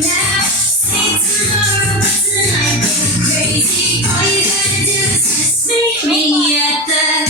now. Say tomorrow, but tonight go crazy. All you gotta do is just meet me at the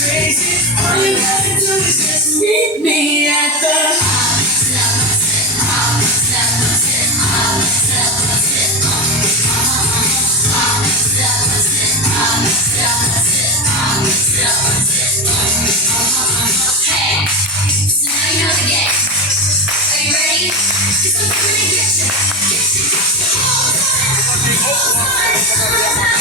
crazy. All you gotta do is just meet me at the Hey, so now you know the game. Are you ready? 'Cause I'm coming to get you. Get you, get you. Hold on, hold on, hold on.